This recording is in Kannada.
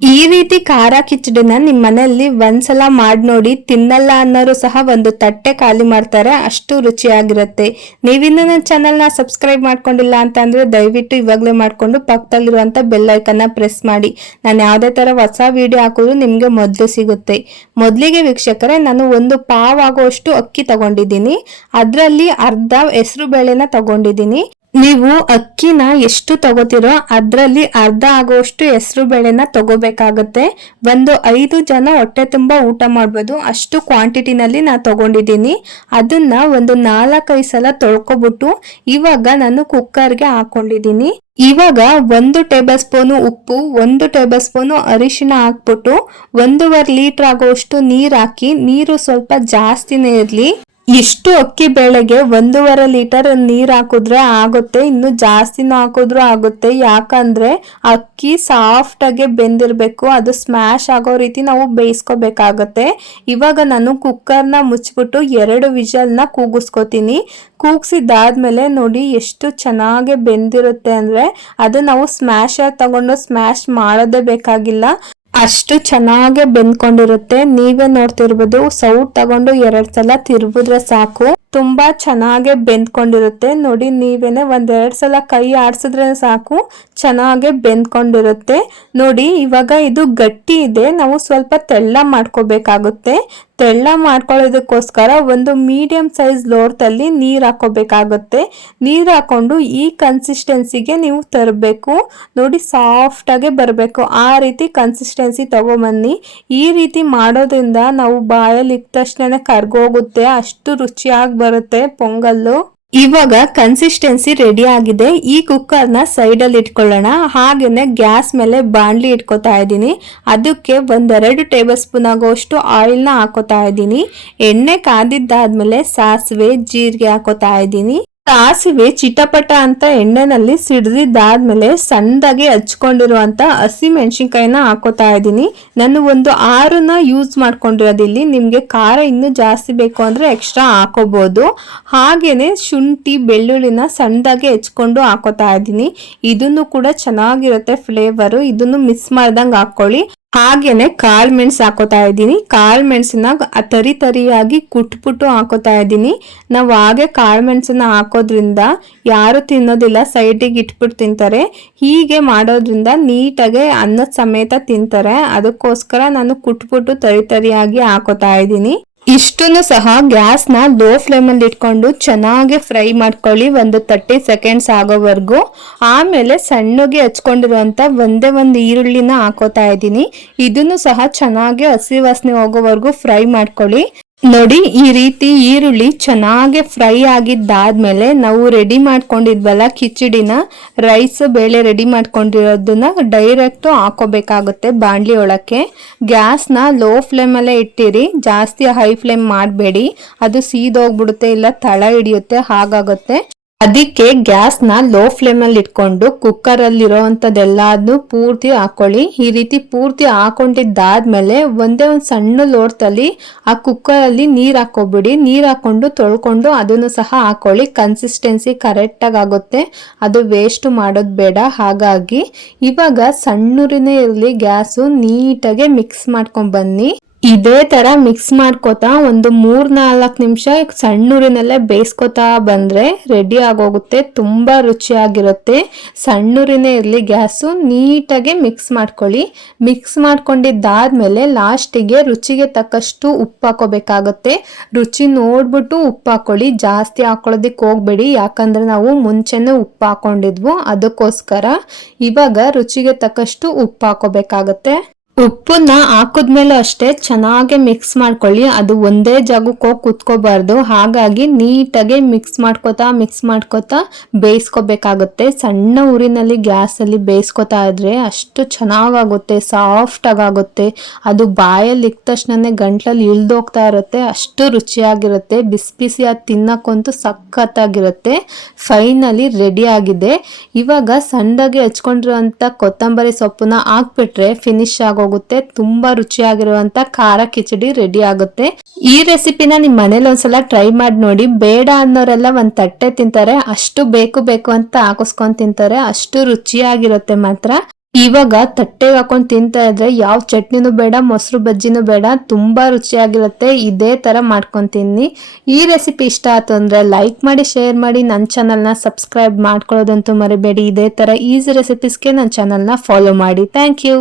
ಈ ರೀತಿ ಖಾರ ಕಿಚಡಿನ ನಿಮ್ಮ ಮನೆಯಲ್ಲಿ ಒಂದ್ಸಲ ಮಾಡಿ ನೋಡಿ ತಿನ್ನಲ್ಲ ಅನ್ನೋರು ಸಹ ಒಂದು ತಟ್ಟೆ ಖಾಲಿ ಮಾಡ್ತಾರೆ, ಅಷ್ಟು ರುಚಿಯಾಗಿರುತ್ತೆ. ನೀವಿನ್ನ ನನ್ನ ಚಾನಲ್ನ ಸಬ್ಸ್ಕ್ರೈಬ್ ಮಾಡ್ಕೊಂಡಿಲ್ಲ ಅಂತ ಅಂದ್ರೆ ದಯವಿಟ್ಟು ಇವಾಗಲೇ ಮಾಡ್ಕೊಂಡು ಪಕ್ಕದಲ್ಲಿರುವಂಥ ಬೆಲ್ ಐಕನ್ನ ಪ್ರೆಸ್ ಮಾಡಿ. ನಾನು ಯಾವುದೇ ಥರ ಹೊಸ ವಿಡಿಯೋ ಹಾಕೋದು ನಿಮಗೆ ಮೊದಲು ಸಿಗುತ್ತೆ. ಮೊದಲಿಗೆ ವೀಕ್ಷಕರೇ, ನಾನು ಒಂದು ಪಾವ್ ಆಗುವಷ್ಟು ಅಕ್ಕಿ ತಗೊಂಡಿದ್ದೀನಿ. ಅದರಲ್ಲಿ ಅರ್ಧ ಹೆಸರು ಬೇಳೆನ ತಗೊಂಡಿದ್ದೀನಿ. ನೀವು ಅಕ್ಕಿನ ಎಷ್ಟು ತಗೋತಿರೋ ಅದರಲ್ಲಿ ಅರ್ಧ ಆಗುವಷ್ಟು ಹೆಸರು ಬೇಳೆನ ತಗೋಬೇಕಾಗುತ್ತೆ. ಒಂದು ಐದು ಜನ ಹೊಟ್ಟೆ ತುಂಬ ಊಟ ಮಾಡ್ಬೋದು. ಅಷ್ಟು ಕ್ವಾಂಟಿಟಿನಲ್ಲಿ ನಾನು ತಗೊಂಡಿದ್ದೀನಿ. ಅದನ್ನ ಒಂದು ನಾಲ್ಕೈದು ಸಲ ತೊಳ್ಕೊಬಿಟ್ಟು ಇವಾಗ ನಾನು ಕುಕ್ಕರ್ಗೆ ಹಾಕೊಂಡಿದ್ದೀನಿ. ಇವಾಗ ಒಂದು ಟೇಬಲ್ ಸ್ಪೂನು ಉಪ್ಪು, ಒಂದು ಟೇಬಲ್ ಸ್ಪೂನು ಅರಿಶಿನ ಹಾಕ್ಬಿಟ್ಟು ಒಂದೂವರೆ ಲೀಟರ್ ಆಗೋಷ್ಟು ನೀರು ಹಾಕಿ, ನೀರು ಸ್ವಲ್ಪ ಜಾಸ್ತಿನೇ ಇರಲಿ. ಇಷ್ಟು ಅಕ್ಕಿ ಬೆಳೆಗೆ ಒಂದೂವರೆ ಲೀಟರ್ ನೀರು ಹಾಕಿದ್ರೆ ಆಗುತ್ತೆ, ಇನ್ನು ಜಾಸ್ತಿನೂ ಹಾಕಿದ್ರು ಆಗುತ್ತೆ. ಯಾಕಂದ್ರೆ ಅಕ್ಕಿ ಸಾಫ್ಟ್ ಆಗಿ ಬೆಂದಿರ್ಬೇಕು, ಅದು ಸ್ಮ್ಯಾಶ್ ಆಗೋ ರೀತಿ ನಾವು ಬೇಯಿಸ್ಕೋಬೇಕಾಗತ್ತೆ. ಇವಾಗ ನಾನು ಕುಕ್ಕರ್ನ ಮುಚ್ಚಿಬಿಟ್ಟು ಎರಡು ವಿಷಲ್ನ ಕೂಗಿಸ್ಕೊತೀನಿ. ಕೂಗ್ಸಿದಾದ್ಮೇಲೆ ನೋಡಿ ಎಷ್ಟು ಚೆನ್ನಾಗಿ ಬೆಂದಿರುತ್ತೆ ಅಂದ್ರೆ, ಅದು ನಾವು ಸ್ಮ್ಯಾಶರ್ ತಗೊಂಡು ಸ್ಮ್ಯಾಶ್ ಮಾಡೋದೇ ಬೇಕಾಗಿಲ್ಲ. ಅಷ್ಟು ಚೆನ್ನಾಗಿ ಬೆಂದ್ಕೊಂಡಿರುತ್ತೆ. ನೀವೇ ನೋಡ್ತಿರ್ಬೋದು, ಸೌಟ್ ತಗೊಂಡು ಎರಡ್ ಸಲ ತಿರ್ಬಿದ್ರೆ ಸಾಕು. ತುಂಬಾ ಚೆನ್ನಾಗೆ ಬೆಂದ್ಕೊಂಡಿರುತ್ತೆ. ನೋಡಿ, ನೀವೇನೆ ಒಂದೆರಡು ಸಲ ಕೈ ಆಡ್ಸಿದ್ರೆ ಸಾಕು. ಚೆನ್ನಾಗೆ ಬೆಂದ್ಕೊಂಡಿರುತ್ತೆ. ನೋಡಿ, ಇವಾಗ ಇದು ಗಟ್ಟಿ ಇದೆ. ನಾವು ಸ್ವಲ್ಪ ತೆಳ್ಳ ಮಾಡ್ಕೋಬೇಕಾಗುತ್ತೆ. ತೆಳ್ಳ ಮಾಡ್ಕೊಳ್ಳೋದಕ್ಕೋಸ್ಕರ ಒಂದು ಮೀಡಿಯಂ ಸೈಜ್ ಲೋಟದಲ್ಲಿ ನೀರು ಹಾಕೋಬೇಕಾಗುತ್ತೆ ನೀರು ಹಾಕೊಂಡು ಈ ಕನ್ಸಿಸ್ಟೆನ್ಸಿಗೆ ನೀವು ತರಬೇಕು. ನೋಡಿ ಸಾಫ್ಟಾಗೆ ಬರಬೇಕು. ಆ ರೀತಿ ಕನ್ಸಿಸ್ಟೆನ್ಸಿ ತಗೊಂಬನ್ನಿ. ಈ ರೀತಿ ಮಾಡೋದ್ರಿಂದ ನಾವು ಬಾಯಲ್ಲಿ ಇದ್ದ ತಕ್ಷಣ ಕರ್ಗೋಗುತ್ತೆ, ಅಷ್ಟು ರುಚಿಯಾಗಿ ಬರುತ್ತೆ ಪೊಂಗಲ್ಲು. ಇವಾಗ ಕನ್ಸಿಸ್ಟೆನ್ಸಿ ರೆಡಿ ಆಗಿದೆ. ಈ ಕುಕ್ಕರ್ನ ಸೈಡಲ್ಲಿ ಇಟ್ಕೊಳ್ಳೋಣ. ಹಾಗೇನೆ ಗ್ಯಾಸ್ ಮೇಲೆ ಬಾಂಡ್ಲಿ ಇಟ್ಕೋತಾ ಇದ್ದೀನಿ. ಅದಕ್ಕೆ ಒಂದೆರಡು ಟೇಬಲ್ ಸ್ಪೂನ್ ಆಗೋಷ್ಟು ಆಯಿಲ್ನ ಹಾಕೋತಾ ಇದ್ದೀನಿ. ಎಣ್ಣೆ ಕಾದಿದ್ದಾದ್ಮೇಲೆ ಸಾಸಿವೆ, ಜೀರಿಗೆ ಹಾಕೋತಾ ಇದ್ದೀನಿ. ಸಾಸಿವೆ ಚಿಟಪಟ ಅಂತ ಎಣ್ಣೆನಲ್ಲಿ ಸಿಡ್ದಿದ್ದಾದ್ಮೇಲೆ ಸಣ್ಣದಾಗಿ ಹಚ್ಕೊಂಡಿರುವಂತ ಹಸಿ ಮೆಣಸಿನ್ಕಾಯಿನ ಹಾಕೋತಾ ಇದ್ದೀನಿ. ನಾನು ಒಂದು ಆರನ್ನ ಯೂಸ್ ಮಾಡ್ಕೊಂಡಿರೋದಿಲ್ಲಿ ನಿಮಗೆ ಖಾರ ಇನ್ನೂ ಜಾಸ್ತಿ ಬೇಕು ಅಂದ್ರೆ ಎಕ್ಸ್ಟ್ರಾ ಹಾಕೋಬಹುದು ಹಾಗೇನೆ ಶುಂಠಿ, ಬೆಳ್ಳುಳ್ಳಿನ ಸಣ್ಣದಾಗಿ ಹೆಚ್ಕೊಂಡು ಹಾಕೋತಾ ಇದ್ದೀನಿ. ಇದನ್ನು ಕೂಡ ಚೆನ್ನಾಗಿರುತ್ತೆ ಫ್ಲೇವರು ಇದನ್ನು ಮಿಸ್ ಮಾಡ್ದಂಗೆ ಹಾಕೊಳ್ಳಿ ಹಾಗೇನೆ ಕಾಳು ಮೆಣಸು ಹಾಕೋತಾ ಇದ್ದೀನಿ. ಕಾಳು ಮೆಣಸನ್ನ ತರಿ ತರಿಯಾಗಿ ಕುಟ್ಬಿಟ್ಟು ಹಾಕೋತಾ ಇದ್ದೀನಿ. ನಾವು ಹಾಗೆ ಕಾಳು ಮೆಣಸನ್ನ ಹಾಕೋದ್ರಿಂದ ಯಾರು ತಿನ್ನೋದಿಲ್ಲ ಸೈಡಿಗೆ ಇಟ್ಬಿಟ್ಟು ತಿಂತಾರೆ. ಹೀಗೆ ಮಾಡೋದ್ರಿಂದ ನೀಟಾಗೆ ಅನ್ನದ ಸಮೇತ ತಿಂತಾರೆ. ಅದಕ್ಕೋಸ್ಕರ ನಾನು ಕುಟ್ಬಿಟ್ಟು ತರಿ ತರಿಯಾಗಿ ಹಾಕೋತಾ ಇದ್ದೀನಿ. ಇಷ್ಟನ್ನು ಸಹ ಗ್ಯಾಸ್ನ ಲೋ ಫ್ಲೇಮಲ್ಲಿ ಇಟ್ಕೊಂಡು ಚೆನ್ನಾಗಿ ಫ್ರೈ ಮಾಡ್ಕೊಳ್ಳಿ. ಒಂದು ತರ್ಟಿ ಸೆಕೆಂಡ್ಸ್ ಆಗೋವರೆಗೂ. ಆಮೇಲೆ ಸಣ್ಣಗೆ ಹಚ್ಕೊಂಡಿರುವಂಥ ಒಂದೇ ಒಂದು ಈರುಳ್ಳಿನ ಹಾಕೋತಾ ಇದ್ದೀನಿ. ಇದನ್ನು ಸಹ ಚೆನ್ನಾಗಿ ಹಸಿ ವಾಸನೆ ಹೋಗೋವರೆಗೂ ಫ್ರೈ ಮಾಡ್ಕೊಳ್ಳಿ. ನೋಡಿ, ಈ ರೀತಿ ಈರುಳ್ಳಿ ಚೆನ್ನಾಗಿ ಫ್ರೈ ಆಗಿದ್ದಾದ್ಮೇಲೆ ನಾವು ರೆಡಿ ಮಾಡ್ಕೊಂಡಿದ್ವಲ್ಲ ಕಿಚಡಿನ ರೈಸ್ ಬೇಳೆ ರೆಡಿ ಮಾಡ್ಕೊಂಡಿರೋದನ್ನ ಡೈರೆಕ್ಟು ಹಾಕೋಬೇಕಾಗುತ್ತೆ ಬಾಣಲಿ ಒಳಕ್ಕೆ. ಗ್ಯಾಸ್ನ ಲೋ ಫ್ಲೇಮಲ್ಲೇ ಇಟ್ಟಿರಿ, ಜಾಸ್ತಿ ಹೈ ಫ್ಲೇಮ್ ಮಾಡಬೇಡಿ. ಅದು ಸೀದೋಗ್ಬಿಡುತ್ತೆ, ಇಲ್ಲ ತಳ ಹಿಡಿಯುತ್ತೆ, ಹಾಗಾಗುತ್ತೆ. ಅದಕ್ಕೆ ಗ್ಯಾಸ್ನ ಲೋ ಫ್ಲೇಮಲ್ಲಿ ಇಟ್ಕೊಂಡು ಕುಕ್ಕರಲ್ಲಿರೋವಂಥದ್ದೆಲ್ಲದನ್ನು ಪೂರ್ತಿ ಹಾಕೊಳ್ಳಿ. ಈ ರೀತಿ ಪೂರ್ತಿ ಹಾಕೊಂಡಿದ್ದಾದ್ಮೇಲೆ ಒಂದೇ ಒಂದು ಸಣ್ಣ ಲೋಟದಲ್ಲಿ ಆ ಕುಕ್ಕರಲ್ಲಿ ನೀರು ಹಾಕೋಬಿಡಿ ನೀರು ಹಾಕೊಂಡು ತೊಳ್ಕೊಂಡು ಅದನ್ನು ಸಹ ಹಾಕೊಳ್ಳಿ. ಕನ್ಸಿಸ್ಟೆನ್ಸಿ ಕರೆಕ್ಟಾಗಿ ಆಗುತ್ತೆ. ಅದು ವೇಸ್ಟ್ ಮಾಡೋದು ಬೇಡ. ಹಾಗಾಗಿ ಇವಾಗ ಸಣ್ಣೂರಿನೇ ಇರಲಿ ಗ್ಯಾಸು ನೀಟಾಗಿ ಮಿಕ್ಸ್ ಮಾಡ್ಕೊಂಡು ಬನ್ನಿ. ಇದೇ ತರ ಮಿಕ್ಸ್ ಮಾಡ್ಕೋತಾ ಒಂದು ಮೂರ್ ನಾಲ್ಕು ನಿಮಿಷ ಸಣ್ಣೂರಿನಲ್ಲೇ ಬೇಯಿಸ್ಕೊತಾ ಬಂದ್ರೆ ರೆಡಿ ಆಗೋಗುತ್ತೆ, ತುಂಬಾ ರುಚಿಯಾಗಿರುತ್ತೆ. ಸಣ್ಣೂರಿನೇ ಇರಲಿ, ಗ್ಯಾಸು ನೀಟಾಗಿ ಮಿಕ್ಸ್ ಮಾಡ್ಕೊಳ್ಳಿ. ಮಿಕ್ಸ್ ಮಾಡ್ಕೊಂಡಿದ್ದಾದ್ಮೇಲೆ ಲಾಸ್ಟಿಗೆ ರುಚಿಗೆ ತಕ್ಕಷ್ಟು ಉಪ್ಪು ಹಾಕೋಬೇಕಾಗತ್ತೆ ರುಚಿ ನೋಡ್ಬಿಟ್ಟು ಉಪ್ಪು ಹಾಕೊಳ್ಳಿ ಜಾಸ್ತಿ ಹಾಕೊಳ್ಳೋದಿಕ್ ಹೋಗ್ಬೇಡಿ. ಯಾಕಂದ್ರೆ ನಾವು ಮುಂಚೆನೆ ಉಪ್ಪು ಹಾಕೊಂಡಿದ್ವು ಅದಕ್ಕೋಸ್ಕರ ಇವಾಗ ರುಚಿಗೆ ತಕ್ಕಷ್ಟು ಉಪ್ಪು ಹಾಕೋಬೇಕಾಗತ್ತೆ ಉಪ್ಪನ್ನ ಹಾಕಿದ್ಮೇಲೆ ಅಷ್ಟೇ ಚೆನ್ನಾಗಿ ಮಿಕ್ಸ್ ಮಾಡ್ಕೊಳ್ಳಿ. ಅದು ಒಂದೇ ಜಾಗಕ್ಕೆ ಹೋಗಿ ಕುತ್ಕೋಬಾರ್ದು. ಹಾಗಾಗಿ ನೀಟಾಗಿ ಮಿಕ್ಸ್ ಮಾಡ್ಕೋತಾ ಮಿಕ್ಸ್ ಮಾಡ್ಕೋತಾ ಬೇಯಿಸ್ಕೋಬೇಕಾಗುತ್ತೆ. ಸಣ್ಣ ಊರಿನಲ್ಲಿ ಗ್ಯಾಸಲ್ಲಿ ಬೇಯಿಸ್ಕೋತಾ ಇದ್ರೆ ಅಷ್ಟು ಚೆನ್ನಾಗಾಗುತ್ತೆ ಸಾಫ್ಟ್ ಆಗುತ್ತೆ ಅದು ಬಾಯಲ್ಲಿ ಇಕ್ಕ ತಕ್ಷಣನೇ ಗಂಟ್ಲಲ್ಲಿ ಇಳ್ದೋಗ್ತಾ ಇರುತ್ತೆ. ಅಷ್ಟು ರುಚಿಯಾಗಿರುತ್ತೆ. ಬಿಸಿ ಬಿಸಿ ಅದು ತಿನ್ನೋಕ್ಕಂತೂ ಸಖತ್ತಾಗಿರುತ್ತೆ. ಫೈನಲಿ ರೆಡಿ ಆಗಿದೆ. ಇವಾಗ ಸಣ್ಣದಾಗಿ ಹಚ್ಕೊಂಡಿರುವಂಥ ಕೊತ್ತಂಬರಿ ಸೊಪ್ಪನ್ನ ಹಾಕ್ಬಿಟ್ರೆ ಫಿನಿಶ್ ಆಗೋ ಹೋಗುತ್ತೆ. ತುಂಬಾ ರುಚಿಯಾಗಿರುವಂತ ಖಾರ ಕಿಚಡಿ ರೆಡಿ ಆಗುತ್ತೆ. ಈ ರೆಸಿಪಿನ ನಿಮ್ ಮನೇಲಿ ಒಂದ್ಸಲ ಟ್ರೈ ಮಾಡಿ ನೋಡಿ. ಬೇಡ ಅನ್ನೋರೆಲ್ಲ ಒಂದ್ ತಟ್ಟೆ ತಿಂತಾರೆ. ಅಷ್ಟು ಬೇಕು ಬೇಕು ಅಂತ ಹಾಕಿಸ್ಕೊಂಡ್ ತಿಂತಾರೆ. ಅಷ್ಟು ರುಚಿಯಾಗಿರುತ್ತೆ ಮಾತ್ರ. ಇವಾಗ ತಟ್ಟೆ ಹಾಕೊಂಡು ತಿಂತಾ ಇದ್ರೆ ಯಾವ ಚಟ್ನಿನೂ ಬೇಡ, ಮೊಸರು ಬಜ್ಜಿನೂ ಬೇಡ, ತುಂಬಾ ರುಚಿಯಾಗಿರುತ್ತೆ. ಇದೇ ತರ ಮಾಡ್ಕೊಂತೀನಿ ಈ ರೆಸಿಪಿ ಇಷ್ಟ ಆಯ್ತು ಅಂದ್ರೆ ಲೈಕ್ ಮಾಡಿ ಶೇರ್ ಮಾಡಿ. ನನ್ನ ಚಾನಲ್ನ ಸಬ್ಸ್ಕ್ರೈಬ್ ಮಾಡ್ಕೊಳ್ಳೋದಂತೂ ಮರಿಬೇಡಿ. ಇದೇ ತರ ಈಸಿ ರೆಸಿಪೀಸ್ಗೆ ನನ್ನ ಚಾನಲ್ನ ಫಾಲೋ ಮಾಡಿ. Thank you